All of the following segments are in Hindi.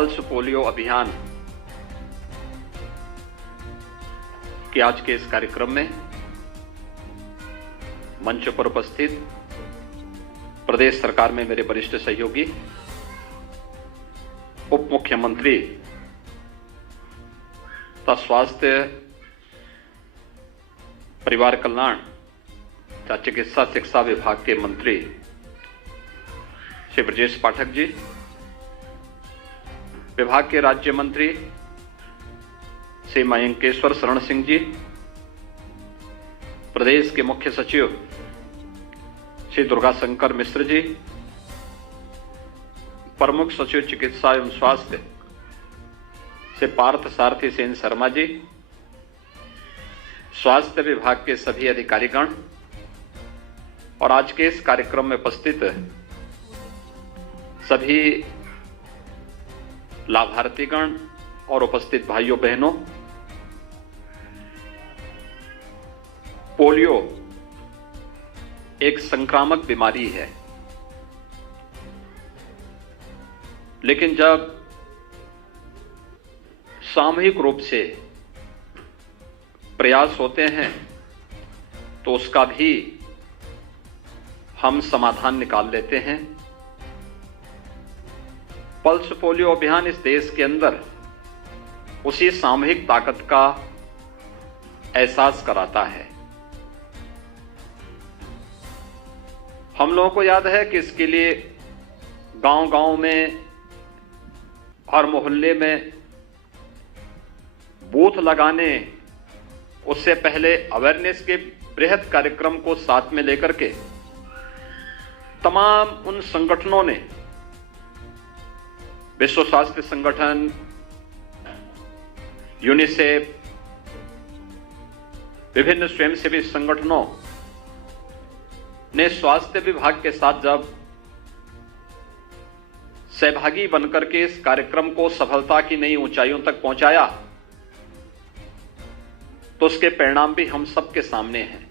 पल्स पोलियो अभियान के आज के इस कार्यक्रम में मंच पर उपस्थित प्रदेश सरकार में मेरे वरिष्ठ सहयोगी, उप मुख्यमंत्री तथा स्वास्थ्य परिवार कल्याण तथा चिकित्सा शिक्षा विभाग के मंत्री श्री ब्रजेश पाठक जी, विभाग के राज्य मंत्री श्री मयंकेश्वर शरण सिंह जी, प्रदेश के मुख्य सचिव श्री दुर्गा शंकर मिश्र जी, प्रमुख सचिव चिकित्सा एवं स्वास्थ्य श्री पार्थ सारथी सेन शर्मा जी, स्वास्थ्य विभाग के सभी अधिकारीगण और आज के इस कार्यक्रम में उपस्थित सभी लाभार्थीगण और उपस्थित भाइयों बहनों, पोलियो एक संक्रामक बीमारी है, लेकिन जब सामूहिक रूप से प्रयास होते हैं तो उसका भी हम समाधान निकाल लेते हैं। पल्स पोलियो अभियान इस देश के अंदर उसी सामूहिक ताकत का एहसास कराता है। हम लोगों को याद है कि इसके लिए गांव-गांव में और मोहल्ले में बूथ लगाने, उससे पहले अवेयरनेस के बृहद कार्यक्रम को साथ में लेकर के तमाम उन संगठनों ने, विश्व स्वास्थ्य संगठन, यूनिसेफ, विभिन्न स्वयंसेवी संगठनों ने स्वास्थ्य विभाग के साथ जब सहभागी बनकर के इस कार्यक्रम को सफलता की नई ऊंचाइयों तक पहुंचाया, तो उसके परिणाम भी हम सबके सामने हैं।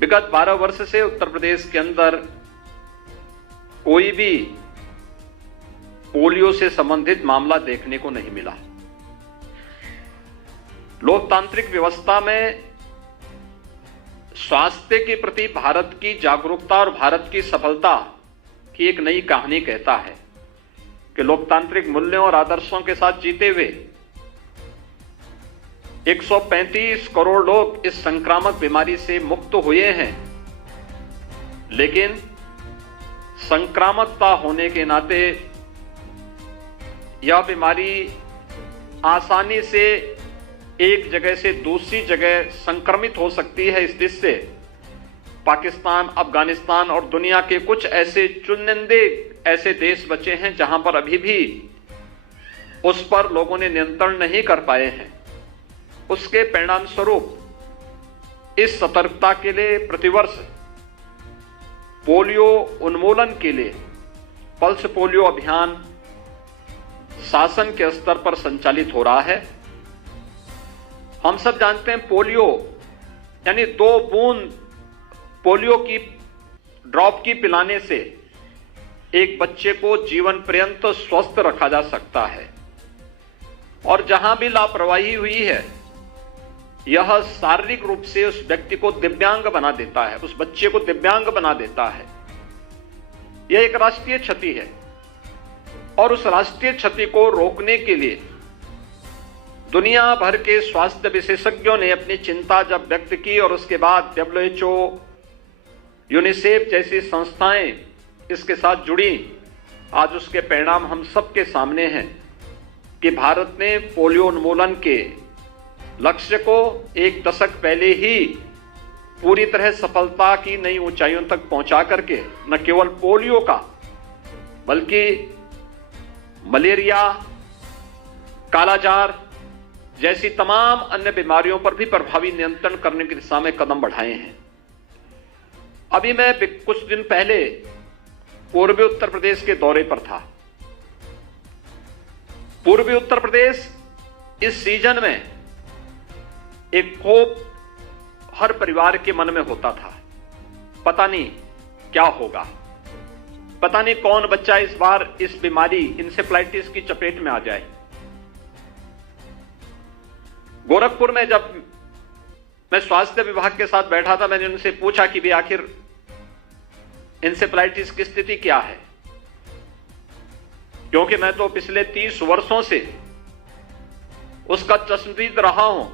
विगत 12 वर्ष से उत्तर प्रदेश के अंदर कोई भी पोलियो से संबंधित मामला देखने को नहीं मिला। लोकतांत्रिक व्यवस्था में स्वास्थ्य के प्रति भारत की जागरूकता और भारत की सफलता की एक नई कहानी कहता है कि लोकतांत्रिक मूल्यों और आदर्शों के साथ जीते हुए 135 करोड़ लोग इस संक्रामक बीमारी से मुक्त हुए हैं, लेकिन संक्रामकता होने के नाते यह बीमारी आसानी से एक जगह से दूसरी जगह संक्रमित हो सकती है। इस देश से पाकिस्तान, अफगानिस्तान और दुनिया के कुछ ऐसे चुनिंदे ऐसे देश बचे हैं जहां पर अभी भी उस पर लोगों ने नियंत्रण नहीं कर पाए हैं। उसके परिणाम स्वरूप इस सतर्कता के लिए प्रतिवर्ष पोलियो उन्मूलन के लिए पल्स पोलियो अभियान शासन के स्तर पर संचालित हो रहा है। हम सब जानते हैं पोलियो यानी 2 बूंद पोलियो की ड्रॉप की पिलाने से एक बच्चे को जीवन पर्यंत स्वस्थ रखा जा सकता है, और जहां भी लापरवाही हुई है यह शारीरिक रूप से उस व्यक्ति को दिव्यांग बना देता है, उस बच्चे को दिव्यांग बना देता है। यह एक राष्ट्रीय क्षति है, और उस राष्ट्रीय क्षति को रोकने के लिए दुनिया भर के स्वास्थ्य विशेषज्ञों ने अपनी चिंता जब व्यक्त की और उसके बाद WHO, यूनिसेफ जैसी संस्थाएं इसके साथ जुड़ी, आज उसके परिणाम हम सबके सामने हैं कि भारत ने पोलियो उन्मूलन के लक्ष्य को 1 दशक पहले ही पूरी तरह सफलता की नई ऊंचाइयों तक पहुंचा करके न केवल पोलियो का बल्कि मलेरिया, कालाजार जैसी तमाम अन्य बीमारियों पर भी प्रभावी नियंत्रण करने की दिशा में कदम बढ़ाए हैं। अभी मैं कुछ दिन पहले पूर्वी उत्तर प्रदेश के दौरे पर था। पूर्वी उत्तर प्रदेश इस सीजन में एक खौफ हर परिवार के मन में होता था, पता नहीं क्या होगा। पता नहीं कौन बच्चा इस बार इस बीमारी इंसेफ्लाइटिस की चपेट में आ जाए। गोरखपुर में जब मैं स्वास्थ्य विभाग के साथ बैठा था, मैंने उनसे पूछा कि भी आखिर इंसेफ्लाइटिस की स्थिति क्या है, क्योंकि मैं तो पिछले 30 वर्षों से उसका चश्मदीद रहा हूं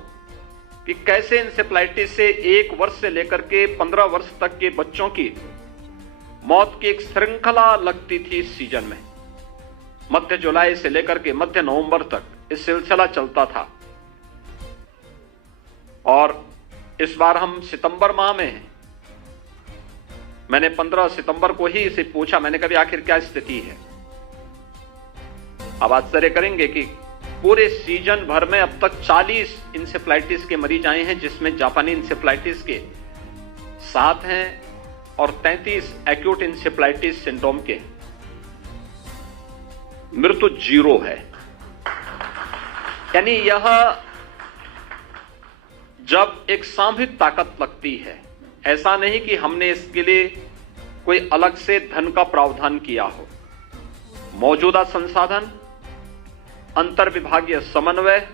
कि कैसे इंसेफ्लाइटिस से 1 वर्ष से लेकर के 15 वर्ष तक के बच्चों की मौत की एक श्रृंखला लगती थी। इस सीजन में मध्य जुलाई से लेकर के मध्य नवंबर तक इस सिलसिला चलता था। और इस बार हम सितंबर माह में हैं। मैंने 15 सितंबर को ही इसे पूछा, मैंने कहा आखिर क्या स्थिति है। अब आश्चर्य करेंगे कि पूरे सीजन भर में अब तक 40 इंसेफ्लाइटिस के मरीज आए हैं, जिसमें जापानी इंसेफ्लाइटिस के 7 हैं और 33 एक्यूट इंसेफ्लाइटिस सिंड्रोम के। मृत्यु 0 है। यानी यह जब एक सामूहिक ताकत लगती है, ऐसा नहीं कि हमने इसके लिए कोई अलग से धन का प्रावधान किया हो। मौजूदा संसाधन, अंतर विभागीय समन्वय,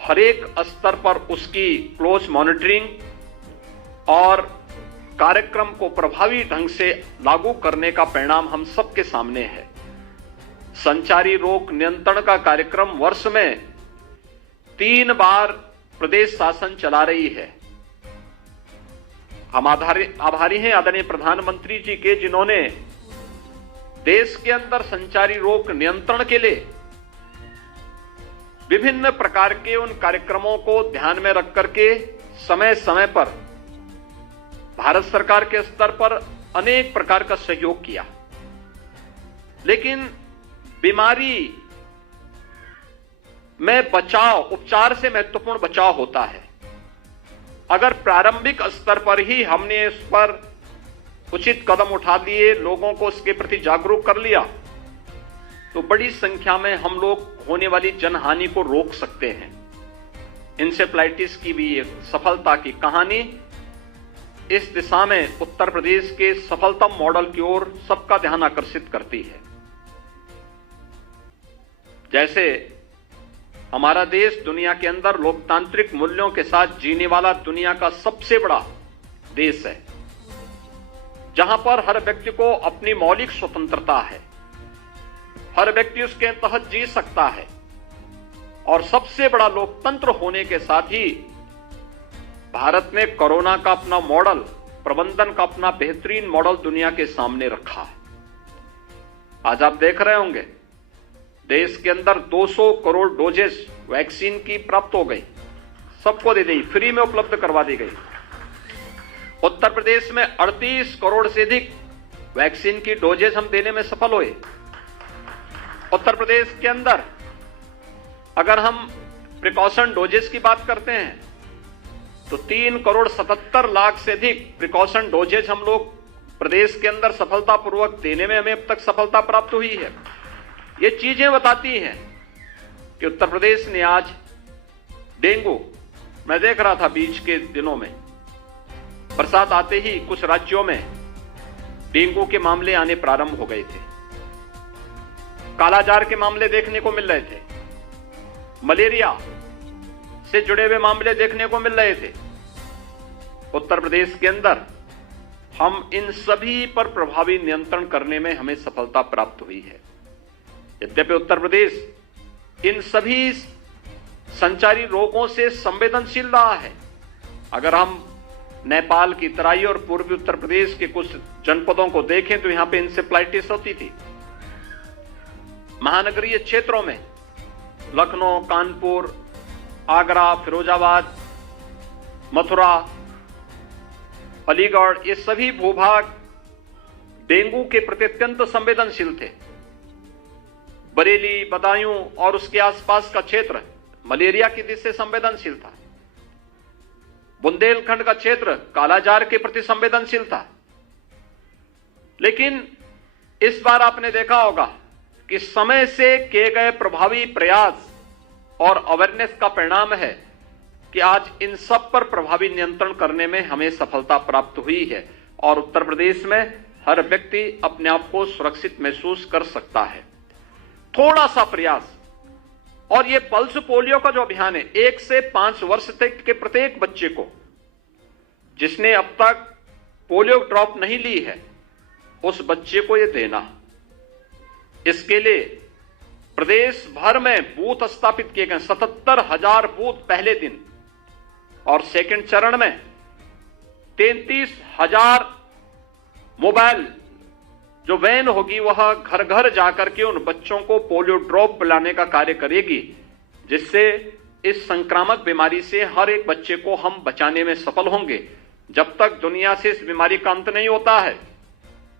हरेक स्तर पर उसकी क्लोज मॉनिटरिंग और कार्यक्रम को प्रभावी ढंग से लागू करने का परिणाम हम सबके सामने है। संचारी रोग नियंत्रण का कार्यक्रम वर्ष में 3 बार प्रदेश शासन चला रही है। हम आभारी हैं आदरणीय प्रधानमंत्री जी के, जिन्होंने देश के अंदर संचारी रोग नियंत्रण के लिए विभिन्न प्रकार के उन कार्यक्रमों को ध्यान में रख करके समय समय पर भारत सरकार के स्तर पर अनेक प्रकार का सहयोग किया। लेकिन बीमारी में बचाव, उपचार से महत्वपूर्ण बचाव होता है। अगर प्रारंभिक स्तर पर ही हमने इस पर उचित कदम उठा लिए, लोगों को इसके प्रति जागरूक कर लिया, तो बड़ी संख्या में हम लोग होने वाली जनहानि को रोक सकते हैं। इंसेफ्लाइटिस की भी एक सफलता की कहानी इस दिशा में उत्तर प्रदेश के सफलतम मॉडल की ओर सबका ध्यान आकर्षित करती है। जैसे हमारा देश दुनिया के अंदर लोकतांत्रिक मूल्यों के साथ जीने वाला दुनिया का सबसे बड़ा देश है, जहां पर हर व्यक्ति को अपनी मौलिक स्वतंत्रता है, हर व्यक्ति उसके तहत जी सकता है, और सबसे बड़ा लोकतंत्र होने के साथ ही भारत ने कोरोना का अपना मॉडल, प्रबंधन का अपना बेहतरीन मॉडल दुनिया के सामने रखा है। आज आप देख रहे होंगे देश के अंदर 200 करोड़ डोजेस वैक्सीन की प्राप्त हो गई, सबको दे दी, फ्री में उपलब्ध करवा दी गई। उत्तर प्रदेश में 38 करोड़ से अधिक वैक्सीन की डोजेस हम देने में सफल हुए। उत्तर प्रदेश के अंदर अगर हम प्रिकॉशन डोजेस की बात करते हैं तो 3 करोड़ 77 लाख से अधिक प्रिकॉशन डोजेज हम लोग प्रदेश के अंदर सफलतापूर्वक देने में हमें अब तक सफलता प्राप्त हुई है। ये चीजें बताती हैं कि उत्तर प्रदेश ने आज डेंगू, मैं देख रहा था बीच के दिनों में बरसात आते ही कुछ राज्यों में डेंगू के मामले आने प्रारंभ हो गए थे, कालाजार के मामले देखने को मिल रहे थे, मलेरिया से जुड़े हुए मामले देखने को मिल रहे थे। उत्तर प्रदेश के अंदर हम इन सभी पर प्रभावी नियंत्रण करने में हमें सफलता प्राप्त हुई है। यद्यपि उत्तर प्रदेश इन सभी संचारी रोगों से संवेदनशील रहा है। अगर हम नेपाल की तराई और पूर्वी उत्तर प्रदेश के कुछ जनपदों को देखें तो यहां पे इंसेफ्लाइटिस होती थी। महानगरीय क्षेत्रों में लखनऊ, कानपुर, आगरा, फिरोजाबाद, मथुरा, अलीगढ़, ये सभी भूभाग डेंगू के प्रति अत्यंत संवेदनशील थे। बरेली, बदायूं और उसके आसपास का क्षेत्र मलेरिया की दृष्टि से संवेदनशील था। बुंदेलखंड का क्षेत्र कालाजार के प्रति संवेदनशील था। लेकिन इस बार आपने देखा होगा कि समय से किए गए प्रभावी प्रयास और अवेयरनेस का परिणाम है कि आज इन सब पर प्रभावी नियंत्रण करने में हमें सफलता प्राप्त हुई है। और उत्तर प्रदेश में हर व्यक्ति अपने आप को सुरक्षित महसूस कर सकता है। थोड़ा सा प्रयास, और ये पल्स पोलियो का जो अभियान है, 1 से 5 वर्ष तक के प्रत्येक बच्चे को जिसने अब तक पोलियो ड्रॉप नहीं ली है, उस बच्चे को ये देना। इसके लिए प्रदेश भर में बूथ स्थापित किए गए, 77,000 बूथ पहले दिन, और सेकंड चरण में 33,000 मोबाइल जो वैन होगी वह घर घर जाकर के उन बच्चों को पोलियो ड्रॉप पिलाने का कार्य करेगी, जिससे इस संक्रामक बीमारी से हर एक बच्चे को हम बचाने में सफल होंगे। जब तक दुनिया से इस बीमारी का अंत नहीं होता है,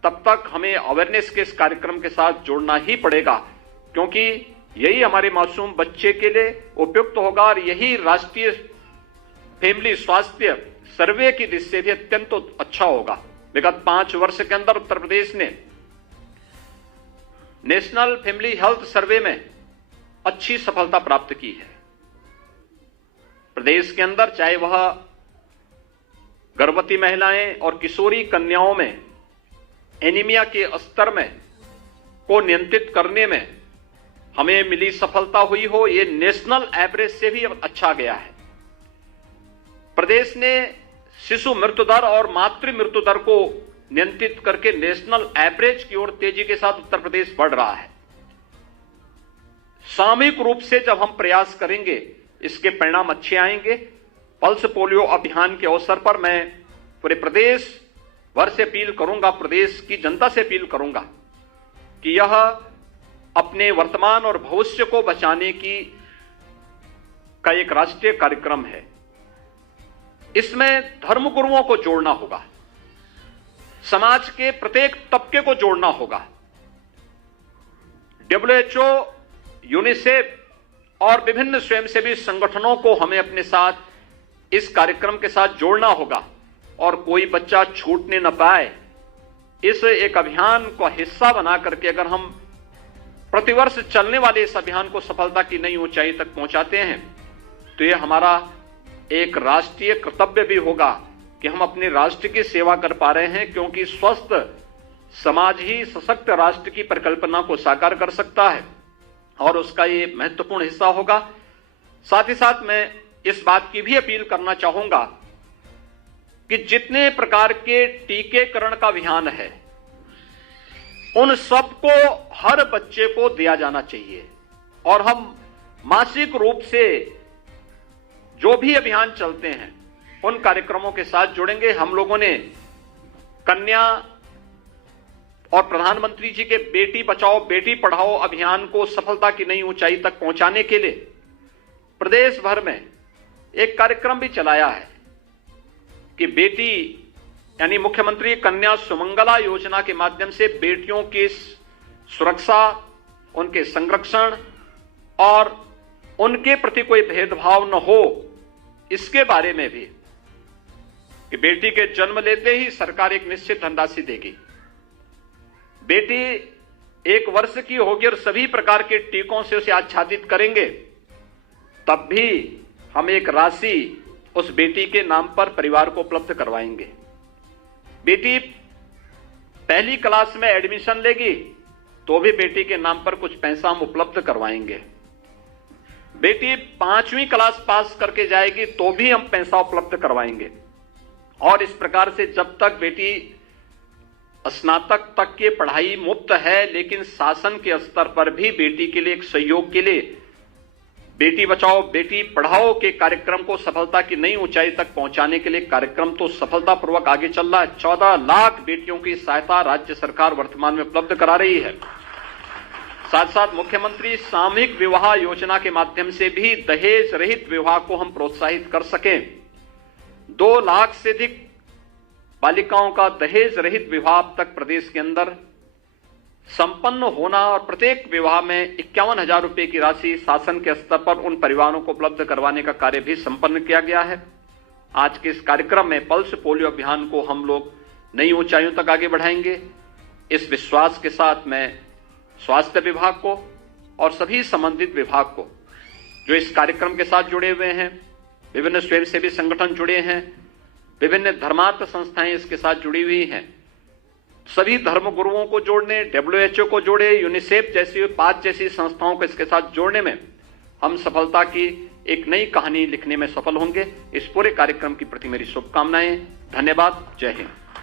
तब तक हमें अवेयरनेस के इस कार्यक्रम के साथ जुड़ना ही पड़ेगा, क्योंकि यही हमारे मासूम बच्चे के लिए उपयुक्त होगा और यही राष्ट्रीय फैमिली स्वास्थ्य सर्वे की दृष्टि से अत्यंत अच्छा होगा। विगत 5 वर्ष के अंदर उत्तर प्रदेश ने नेशनल फैमिली हेल्थ सर्वे में अच्छी सफलता प्राप्त की है। प्रदेश के अंदर चाहे वह गर्भवती महिलाएं और किशोरी कन्याओं में एनीमिया के स्तर में को नियंत्रित करने में हमें मिली सफलता हुई हो, ये नेशनल एवरेज से भी अच्छा गया है। प्रदेश ने शिशु मृत्यु दर और मातृ मृत्यु दर को नियंत्रित करके नेशनल एवरेज की ओर तेजी के साथ उत्तर प्रदेश बढ़ रहा है। सामूहिक रूप से जब हम प्रयास करेंगे, इसके परिणाम अच्छे आएंगे। पल्स पोलियो अभियान के अवसर पर मैं पूरे प्रदेश भर से अपील करूंगा, प्रदेश की जनता से अपील करूंगा कि यह अपने वर्तमान और भविष्य को बचाने का एक राष्ट्रीय कार्यक्रम है। इसमें धर्मगुरुओं को जोड़ना होगा, समाज के प्रत्येक तबके को जोड़ना होगा। WHO, यूनिसेफ और विभिन्न स्वयंसेवी संगठनों को हमें अपने साथ इस कार्यक्रम के साथ जोड़ना होगा और कोई बच्चा छूटने न पाए। इस एक अभियान को हिस्सा बना करके अगर हम प्रतिवर्ष चलने वाले इस अभियान को सफलता की नई ऊंचाई तक पहुंचाते हैं, तो यह हमारा एक राष्ट्रीय कर्तव्य भी होगा कि हम अपने राष्ट्र की सेवा कर पा रहे हैं, क्योंकि स्वस्थ समाज ही सशक्त राष्ट्र की परिकल्पना को साकार कर सकता है और उसका ये महत्वपूर्ण हिस्सा होगा। साथ ही साथ मैं इस बात की भी अपील करना चाहूंगा कि जितने प्रकार के टीकेकरण का अभियान है, उन सबको हर बच्चे को दिया जाना चाहिए और हम मासिक रूप से जो भी अभियान चलते हैं उन कार्यक्रमों के साथ जुड़ेंगे। हम लोगों ने कन्या और प्रधानमंत्री जी के बेटी बचाओ बेटी पढ़ाओ अभियान को सफलता की नई ऊंचाई तक पहुंचाने के लिए प्रदेश भर में एक कार्यक्रम भी चलाया है कि बेटी यानी मुख्यमंत्री कन्या सुमंगला योजना के माध्यम से बेटियों की सुरक्षा, उनके संरक्षण और उनके प्रति कोई भेदभाव न हो, इसके बारे में भी कि बेटी के जन्म लेते ही सरकार एक निश्चित धनराशि देगी। बेटी 1 वर्ष की होगी और सभी प्रकार के टीकों से उसे आच्छादित करेंगे, तब भी हम एक राशि उस बेटी के नाम पर परिवार को उपलब्ध करवाएंगे। बेटी पहली क्लास में एडमिशन लेगी तो भी बेटी के नाम पर कुछ पैसा हम उपलब्ध करवाएंगे। बेटी 5वीं क्लास पास करके जाएगी तो भी हम पैसा उपलब्ध करवाएंगे। और इस प्रकार से जब तक बेटी स्नातक तक की पढ़ाई मुफ्त है, लेकिन शासन के स्तर पर भी बेटी के लिए एक सहयोग के लिए बेटी बचाओ बेटी पढ़ाओ के कार्यक्रम को सफलता की नई ऊंचाई तक पहुंचाने के लिए कार्यक्रम तो सफलतापूर्वक आगे चल रहा है। 14 लाख बेटियों की सहायता राज्य सरकार वर्तमान में उपलब्ध करा रही है। साथ साथ मुख्यमंत्री सामूहिक विवाह योजना के माध्यम से भी दहेज रहित विवाह को हम प्रोत्साहित कर सकें। 2 लाख से अधिक बालिकाओं का दहेज रहित विवाह अब तक प्रदेश के अंदर संपन्न होना और प्रत्येक विवाह में 51,000 रुपए की राशि शासन के स्तर पर उन परिवारों को उपलब्ध करवाने का कार्य भी संपन्न किया गया है। आज के इस कार्यक्रम में पल्स पोलियो अभियान को हम लोग नई ऊंचाइयों तक आगे बढ़ाएंगे। इस विश्वास के साथ मैं स्वास्थ्य विभाग को और सभी संबंधित विभाग को जो इस कार्यक्रम के साथ जुड़े हुए हैं, विभिन्न स्वयंसेवी संगठन जुड़े हैं, विभिन्न धर्मार्थ संस्थाएं इसके साथ जुड़ी हुई हैं, सभी धर्मगुरुओं को जोड़ने, WHO को जोड़े, यूनिसेफ जैसी 5 जैसी संस्थाओं को इसके साथ जोड़ने में हम सफलता की एक नई कहानी लिखने में सफल होंगे। इस पूरे कार्यक्रम के प्रति मेरी शुभकामनाएं। धन्यवाद। जय हिंद।